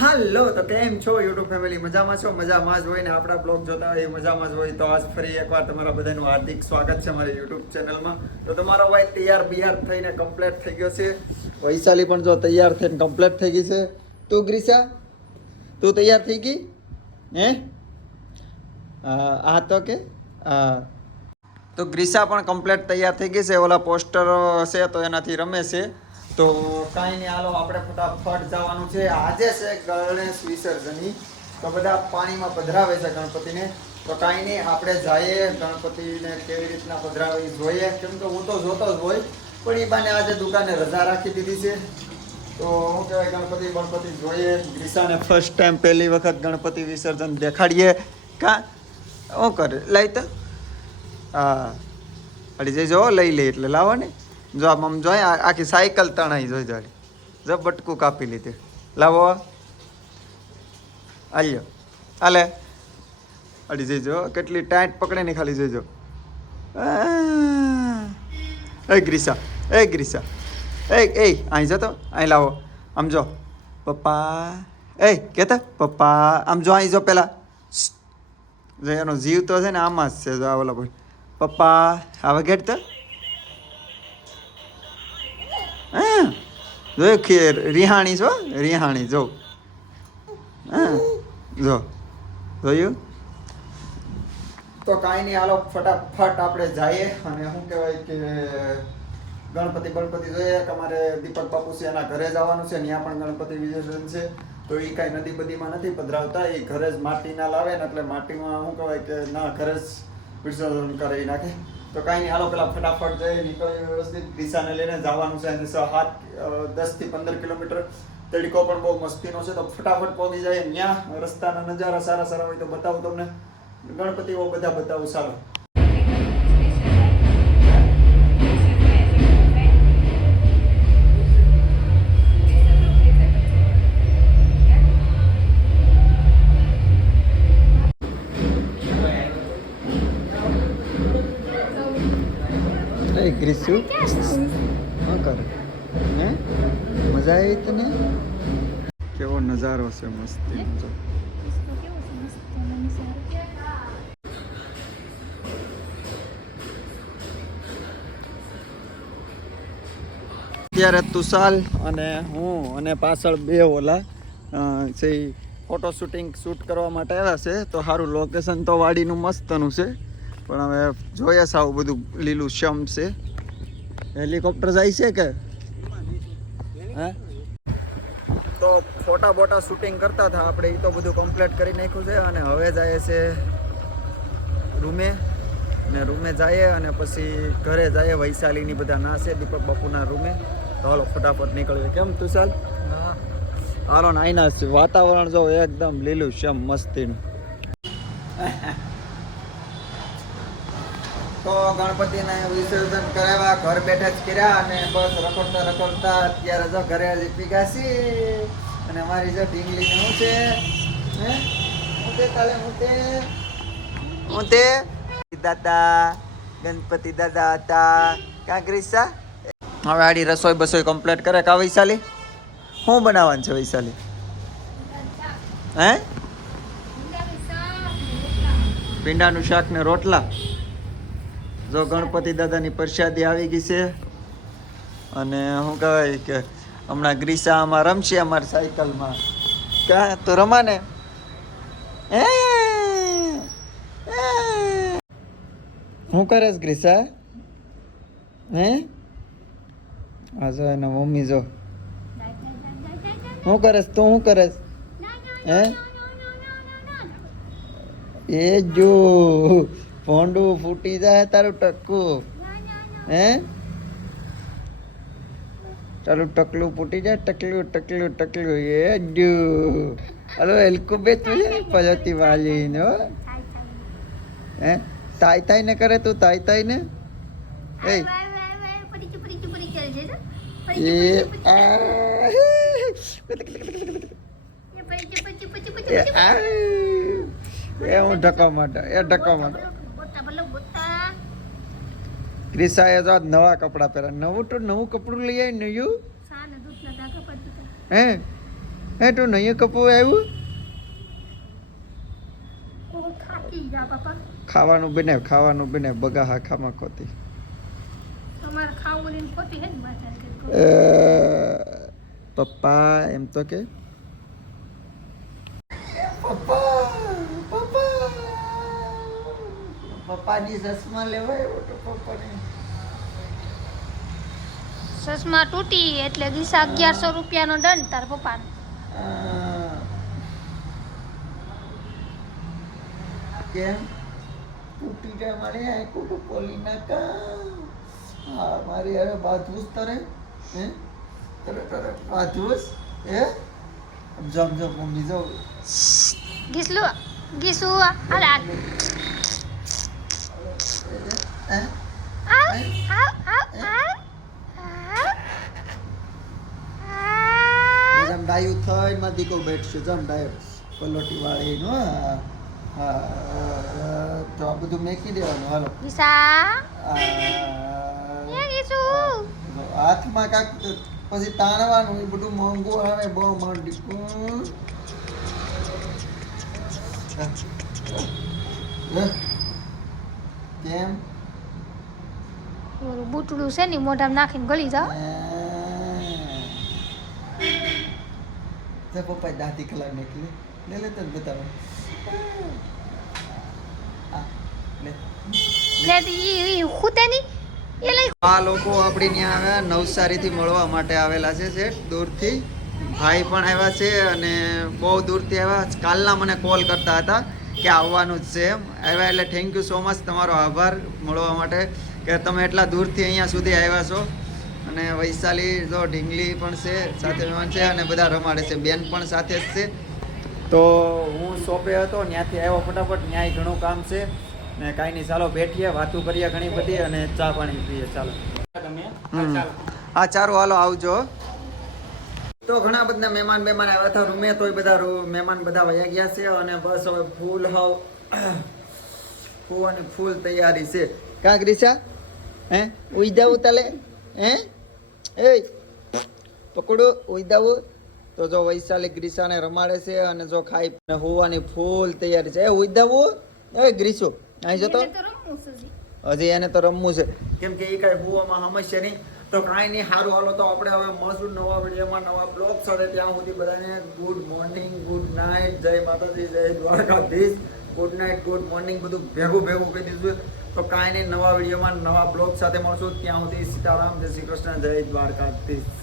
હાલો તો કેમ છો યુટ્યુબ ફેમિલી? મજામાં છો? મજામાં જ હોય ને આપણા બ્લોગ જોતા હોય મજામાં જ હોય. તો આજ ફરી એકવાર તમારા બધાનું હાર્દિક સ્વાગત છે મારી યુટ્યુબ ચેનલમાં. તો તમારો ભાઈ તૈયાર બિયાર થઈને કમ્પ્લીટ થઈ ગયો છે. વૈશાલી પણ જો તૈયાર થઈને કમ્પ્લીટ થઈ ગઈ છે. તું ગ્રીસા, તું તૈયાર થઈ ગઈ? હે આ તો કે તો ગ્રીસા પણ કમ્પ્લીટ તૈયાર થઈ ગઈ છે. ઓલા પોસ્ટર છે તો એનાથી રમે છે. તો કાંઈ નહીં, હાલો આપણે ફટાફટ જવાનું છે. આજે છે ગણેશ વિસર્જનની, તો બધા પાણીમાં પધરાવે છે ગણપતિને. તો કાંઈ નહીં, આપણે જઈએ ગણપતિને કેવી રીતના પધરાવે જોઈએ. કેમ કે હું તો જોતો જ હોય, પણ એ બાને આજે દુકાને રજા રાખી દીધી છે. તો શું કહેવાય, ગણપતિ જોઈએ. ગ્રીસાને ફર્સ્ટ ટાઈમ પહેલી વખત ગણપતિ વિસર્જન દેખાડીએ. કાં શું કરે લઈ તો હા અડી જઈ જો લઈ લે એટલે લાવો ને. જો આમ જોઈએ આખી સાયકલ તણાઈ જોઈ જાડી, જો બટકું કાપી લીધે. લાવો આલ્યો હાલે અડી જઈજો. કેટલી ટાઈટ પકડે ને ખાલી જોઈજો. એ ગ્રીસા, એ ગ્રીસા, એ અહીં જતો અહીં લાવો. આમ જો પપ્પા, એ કહેતા પપ્પા આમ જો અહીં જો પેલા જો એનો જીવ તો છે ને આમાં જ છે. જો ઓલા ભાઈ પપ્પા આવા ગેટ તો હા જો ખેર રિહાણી છો, રિહાણી જો હા જો જોયું. તો કાંઈ નહીં, હાલો ફટાફટ આપણે જઈએ. અને શું કહેવાય કે ગણપતિ જોઈએ કે અમારે દીપક બાપુ છે એના ઘરે જવાનું છે. ત્યાં પણ ગણપતિ વિસર્જન છે. તો એ કાંઈ નદી બદીમાં નથી પધરાવતા, એ ઘરે જ માટીના લાવે ને એટલે માટીમાં શું કહેવાય કે ના ઘરે જ વિસર્જન કરી નાખે. તો કાંઈ નહીં, હાલો પેલા ફટાફટ જઈએ. નીકળી વ્યવસ્થિત દિશાને લઈને જવાનું છે. 10 થી 15 કિલોમીટર. તડકો પણ બહુ મસ્તીનો છે. તો ફટાફટ પહોંચી જાય. ત્યાં રસ્તાના નજારા સારા સારા હોય તો બતાવું તમને. ગણપતિઓ બધા બતાવું. ચાલો ગ્રીસુ શું કરે હે? મજા આવી તને? કેવો નજારો છે મસ્તી. અત્યારે તુષાલ અને હું અને પાછળ બે ઓલા છે ફોટો શૂટ કરવા માટે આવ્યા છે. તો સારું લોકેશન તો વાડીનું મસ્તનું છે, પણ હવે જોઈએ સાવ બધું લીલું શમ છે. હેલિકોપ્ટર જાય છે કે હે? તો ફોટા બોટા શૂટિંગ કરતા હતા આપણે, એ તો બધું કમ્પ્લીટ કરી નાખ્યું છે. અને હવે જાય છે રૂમે, ને રૂમે જઈએ અને પછી ઘરે જઈએ. વૈશાલીની બધા ના છે દીપક બાપુના રૂમે. તો હાલો ફટાફટ નીકળીએ. કેમ તુષાલ? હાલો ને આઈના વાતાવરણ જો એકદમ લીલું શમ મસ્તીનું. તો ગણપતિને વિસર્જન કરાવ્યા, ઘર બેઠા જ કર્યા. અને બસ રખડતા અત્યારે જો ઘરે હજી પીગાસી. અને મારી જો ઢીંગલીને શું છે હે હું તે કાલે હું તે દાદા ગણપતિ દાદા હતા ક્યાં ગ્રીસા. હવે આડી રસોઈ બસોઈ કમ્પ્લીટ કરે કા વૈશાલી? શું બનાવવાનું છે વૈશાલી? હે ભીંડાનું શાક ને રોટલા. જો ગણપતિ દાદાની પ્રસાદી આવી ગઈ છે. અને શું કહેવાય કે હમણાં ગ્રીસા આમાં રમશે અમારી સાયકલમાં. ક્યાં તો રમા ને શું કરે ગ્રીસા? હે આ જો એના મમ્મી જો શું કરે તું? શું કરે હે? એ જો ભોંડું ફૂટી જાય તારું ટક્કું હે? તારું ટકલું ફૂટી જાય. ટકલું એ જો હલો એલકું બેચું છે ને પજતી વાલી ને હે તાઈ ને કરે તું તાઈ ને એ હું ઢકો માટે ક્રિસાએ તો નવા કપડાં પહેર્યા. નવું કપડું લઈ આવી નયું હે હે તું નહીં કપવું આવ્યું થાકી જા બાપા ખાવાનું બને બગા હાખામાં ખોતી તમારે ખાવું ને ખોટી હે ને માથા પપ્પા એમ તો કે પપ્પાની ચશ્મા લેવાય તો પપ્પાને ચશ્મા તૂટી એટલે દિશા 1100 રૂપિયાનો દંડ તાર પપ્પાનો કેમ તૂટી જાય મારી આંખો તો પોલી નાકા હા મારી અરે બાજુસ તરે હે તરે બાજુસ હે જમ મમ્મી જો ગીસુ આલા હે જમ ડાયું થઈને માં દીકો બેઠશે જમ ડાયો પલોટી વાળી નો હા તો આ બધું મેકી દેવાનું હાલો દિશા ગીસુ હાથમાં કાક પછી તાણવાનું એ બધું મોંઘું આવે બહુ માંડી કેમ બૂટડું છે ને મોઢામાં નાખીને ગળી જાવ પપ્પા દાંતી કલાક નીકળી લે લે તને બતાવો આ લોકો આપણી ત્યાં આવ્યા નવસારીથી મળવા માટે આવેલા છે શેઠ દૂરથી ભાઈ પણ આવ્યા છે અને બહુ દૂરથી આવ્યા કાલના મને કોલ કરતા હતા કે આવવાનું જ છે એમ આવ્યા એટલે થેન્ક યુ સો મચ તમારો આભાર મળવા માટે કે તમે એટલા દૂરથી અહીંયા સુધી આવ્યા છો અને વૈશાલી જો ઢીંગલી પણ છે સાથે મહેમાન છે અને બધા રમાડે છે બેન પણ સાથે જ છે તો હું શોપે હતો ત્યાંથી આવ્યો ફટાફટ ત્યાંય ઘણું કામ છે ને કાંઈ નહીં ચાલો બેઠીએ વાતું કરીએ ઘણી બધી અને ચા પાણી પીએ ચાલો હા ચાલો હાલો આવજો તો ઘણા બધા મહેમાન આવ્યા હતા રૂમે તોય બધા મહેમાન બધા વયા ગયા છે અને બસ હવે ફૂલ ફૂવાની ફૂલ તૈયારી છે કાંક રીસા હે ઉઈ જાવું તાલે હે એ પકડો ઉઈ જાવું તો જો વૈશાલી ગ્રીસાને રમાડે છે અને જો ખાઈ હોવાની ફૂલ તૈયારી છે એ ઉઈ જાવું એ ગ્રીસો અહીં જતો હજી એને તો રમવું છે કેમ કે એ કાંઈ હોવામાં સમસ્યા નહીં તો કાંઈ નહીં સારું હાલો તો આપણે હવે મળશું નવા વિડીયોમાં નવા બ્લોગ સાથે ત્યાં સુધી બધાને ગુડ મોર્નિંગ ગુડ નાઇટ જય માતાજી જય Dwarkadhish good night good morning બધું ભેગું કહી દીધું તો કાંઈ નહીં નવા વિડીયોમાં નવા બ્લોગ સાથે મળશું ત્યાં સુધી સીતારામ જય શ્રી કૃષ્ણ જય દ્વારકાધીશ